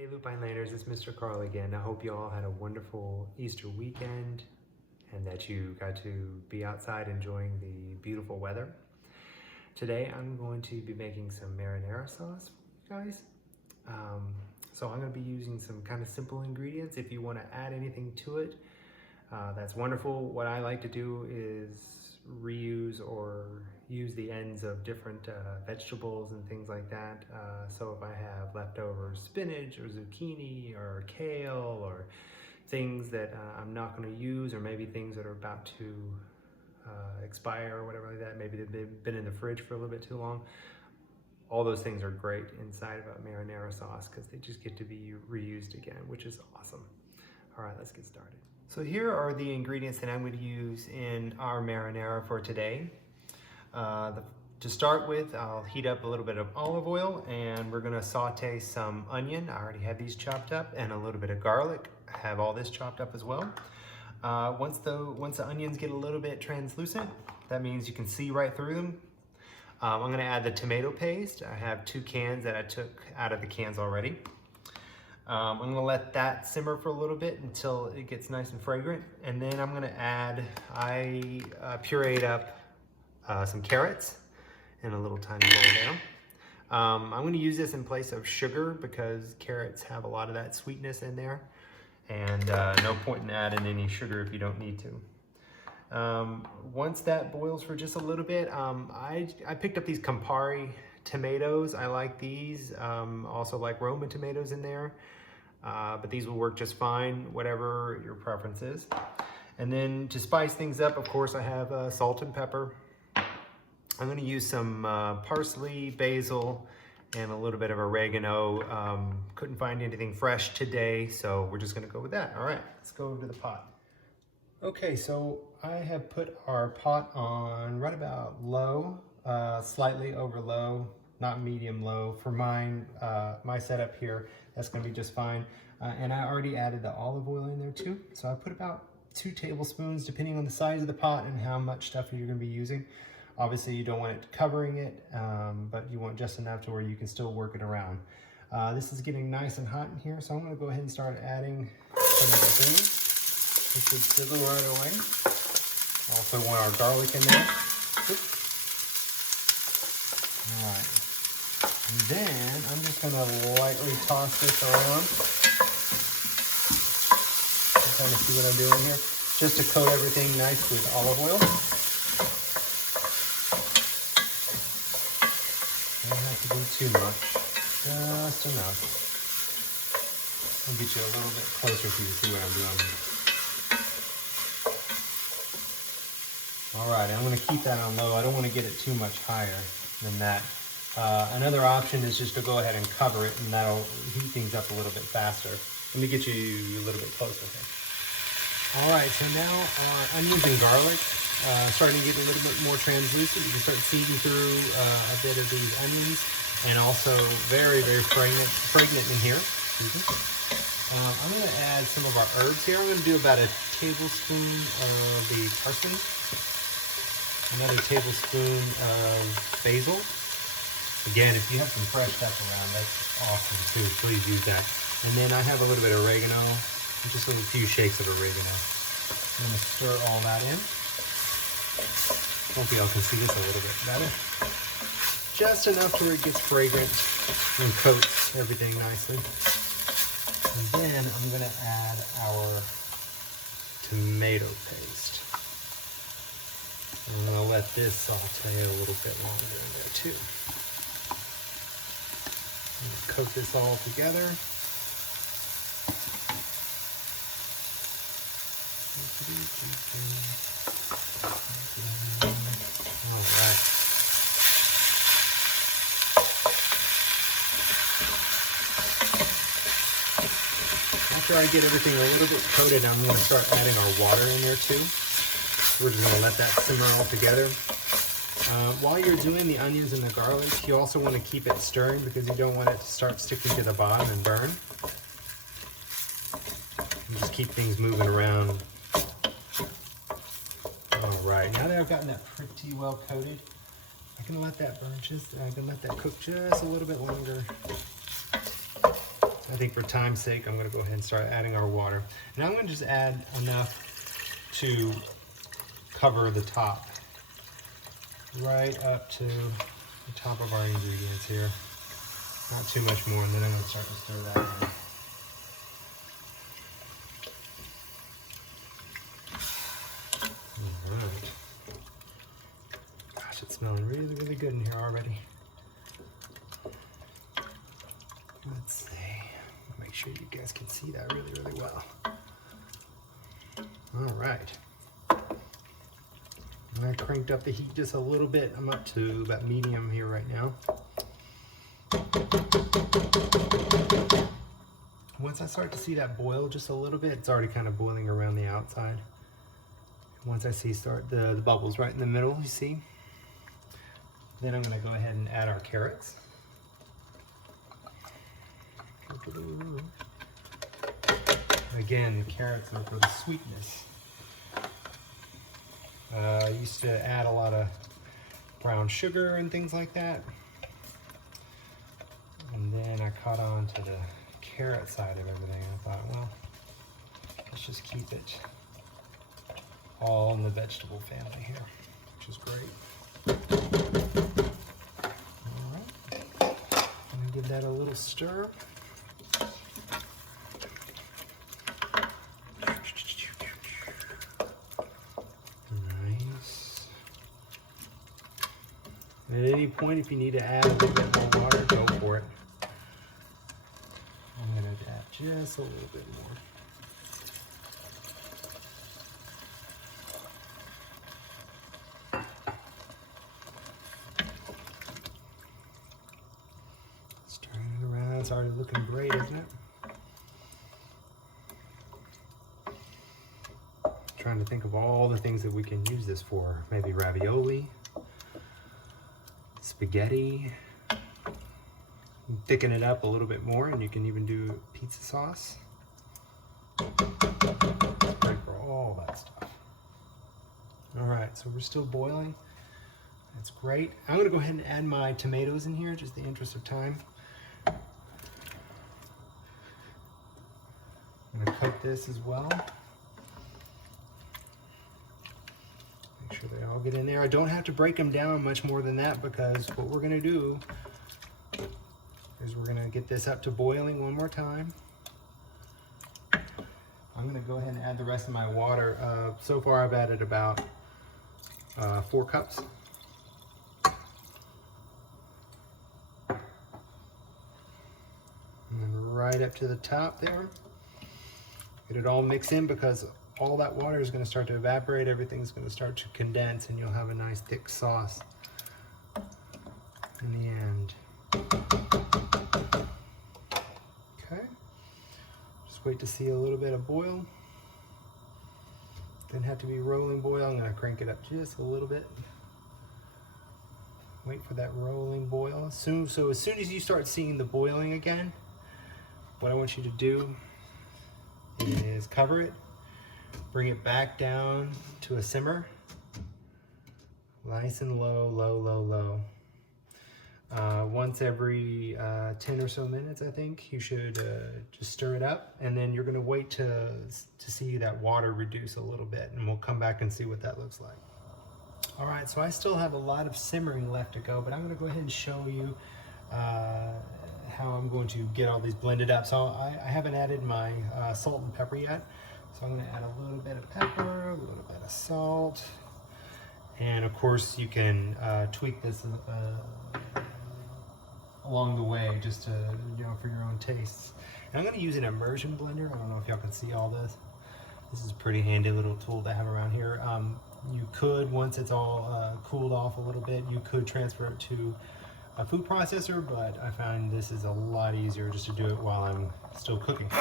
Hey Lupine Landers, it's Mr. Carl again. I hope you all had a wonderful Easter weekend and that you got to be outside enjoying the beautiful weather. Today I'm going to be making some marinara sauce for you guys. So I'm going to be using some kind of simple ingredients. If you want to add anything to it, that's wonderful. What I like to do is reuse or use the ends of different vegetables and things like that. So if I have leftover spinach or zucchini or kale or things that I'm not going to use, or maybe things that are about to expire or whatever like that, maybe they've been in the fridge for a little bit too long, all those things are great inside of a marinara sauce because they just get to be reused again, which is awesome. All right, let's get started. So here are the ingredients that I'm going to use in our marinara for today. To start with, I'll heat up a little bit of olive oil and we're going to saute some onion. I already have these chopped up, and a little bit of garlic. I have all this chopped up as well. Once the onions get a little bit translucent, that means you can see right through them. I'm going to add the tomato paste. I have 2 cans that I took out of the cans already. I'm going to let that simmer for a little bit until it gets nice and fragrant. And then I'm going to add, I pureed up some carrots in a little tiny bowl there. I'm going to use this in place of sugar because carrots have a lot of that sweetness in there. And no point in adding any sugar if you don't need to. Once that boils for just a little bit, I picked up these Campari tomatoes. I like these. Also like Roma tomatoes in there. But these will work just fine, whatever your preference is. And then to spice things up, of course, I have salt and pepper. I'm going to use some parsley, basil, and a little bit of oregano. Couldn't find anything fresh today, so we're just going to go with that. All right, let's go over to the pot. Okay, so I have put our pot on right about low, slightly over low, not medium low. For mine, my setup here, that's going to be just fine. And I already added the olive oil in there too. So I put about 2 tablespoons, depending on the size of the pot and how much stuff you're going to be using. Obviously you don't want it covering it, but you want just enough to where you can still work it around. This is getting nice and hot in here, so I'm going to go ahead and start adding some of the things. This should sizzle right away. Also want our garlic in there. All right. And then I'm just going to lightly toss this around. Kind of see what I'm doing here. Just to coat everything nice with olive oil. Don't have to do too much. Just enough. I'll get you a little bit closer so you can see what I'm doing here. Alright, I'm going to keep that on low. I don't want to get it too much higher than that. Another option is just to go ahead and cover it, and that'll heat things up a little bit faster. Let me get you a little bit closer here. Alright, so now our onions and garlic starting to get a little bit more translucent. You can start seeing through a bit of these onions, and also very, very fragrant in here. I'm going to add some of our herbs here. I'm going to do about a tablespoon of the parsley, another tablespoon of basil. Again, if you have some fresh stuff around, that's awesome too. Please use that. And then I have a little bit of oregano, just a few shakes of oregano. I'm going to stir all that in. Hopefully y'all can see this a little bit better. Just enough to where it gets fragrant and coats everything nicely. And then I'm going to add our tomato paste. I'm going to let this saute a little bit longer in there too. Coat this all together. All right. After I get everything a little bit coated, I'm going to start adding our water in there too. We're just going to let that simmer all together. While you're doing the onions and the garlic, you also want to keep it stirring because you don't want it to start sticking to the bottom and burn. And just keep things moving around. All right, now that I've gotten that pretty well coated, I can let that burn I'm gonna let that cook just a little bit longer. I think for time's sake, I'm gonna go ahead and start adding our water. And I'm gonna just add enough to cover the top, right up to the top of our ingredients here. Not too much more, and then I'm gonna start to stir that in. All right. Gosh, it's smelling really, really good in here already. Let's see. Make sure you guys can see that really, really well. All right. I cranked up the heat just a little bit. I'm up to about medium here right now. Once I start to see that boil just a little bit, it's already kind of boiling around the outside. Once I see the bubbles right in the middle, you see, then I'm going to go ahead and add our carrots. Again, the carrots are for the sweetness. I used to add a lot of brown sugar and things like that. And then I caught on to the carrot side of everything. I thought, well, let's just keep it all in the vegetable family here, which is great. All right, I'm gonna give that a little stir. Nice. At any point, if you need to add a little bit more water, go for it. I'm gonna add just a little bit more. It's already looking great, isn't it? Trying to think of all the things that we can use this for. Maybe ravioli, spaghetti. Thicken it up a little bit more, and you can even do pizza sauce. It's great for all that stuff. All right, so we're still boiling. That's great. I'm gonna go ahead and add my tomatoes in here, just in the interest of time. I'm going to coat this as well. Make sure they all get in there. I don't have to break them down much more than that, because what we're going to do is we're going to get this up to boiling one more time. I'm going to go ahead and add the rest of my water. So far I've added about 4 cups. And then right up to the top there. Get it all mixed in, because all that water is going to start to evaporate. Everything's going to start to condense, and you'll have a nice thick sauce in the end. Okay. Just wait to see a little bit of boil. Doesn't have to be rolling boil. I'm going to crank it up just a little bit. Wait for that rolling boil. So as soon as you start seeing the boiling again, what I want you to do is cover it, bring it back down to a simmer, nice and low, low, low, low. Once every 10 or so minutes, I think, you should just stir it up, and then you're gonna wait to see that water reduce a little bit, and we'll come back and see what that looks like. All right, so I still have a lot of simmering left to go, but I'm gonna go ahead and show you how I'm going to get all these blended up. So I haven't added my salt and pepper yet. So I'm going to add a little bit of pepper, a little bit of salt. And of course you can tweak this along the way, just to, for your own tastes. And I'm going to use an immersion blender. I don't know if y'all can see all this. This is a pretty handy little tool to have around here. You could, once it's all cooled off a little bit, you could transfer it to a food processor, but I find this is a lot easier just to do it while I'm still cooking. The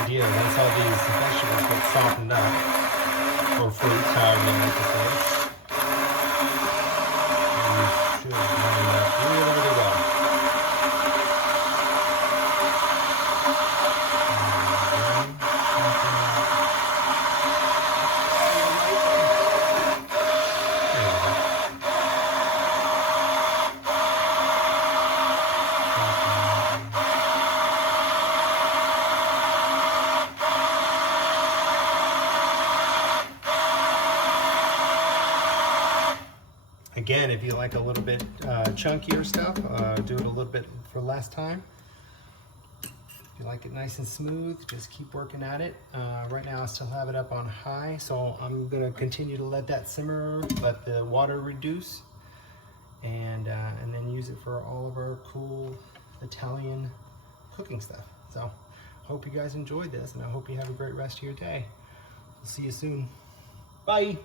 idea, once all these vegetables get softened up, or fruits, however you like to say, you should line up really, really well. Again, if you like a little bit chunkier stuff, do it a little bit for less time. If you like it nice and smooth, just keep working at it. Right now I still have it up on high, so I'm gonna continue to let that simmer, let the water reduce, and then use it for all of our cool Italian cooking stuff. So I hope you guys enjoyed this, and I hope you have a great rest of your day. We'll see you soon. Bye.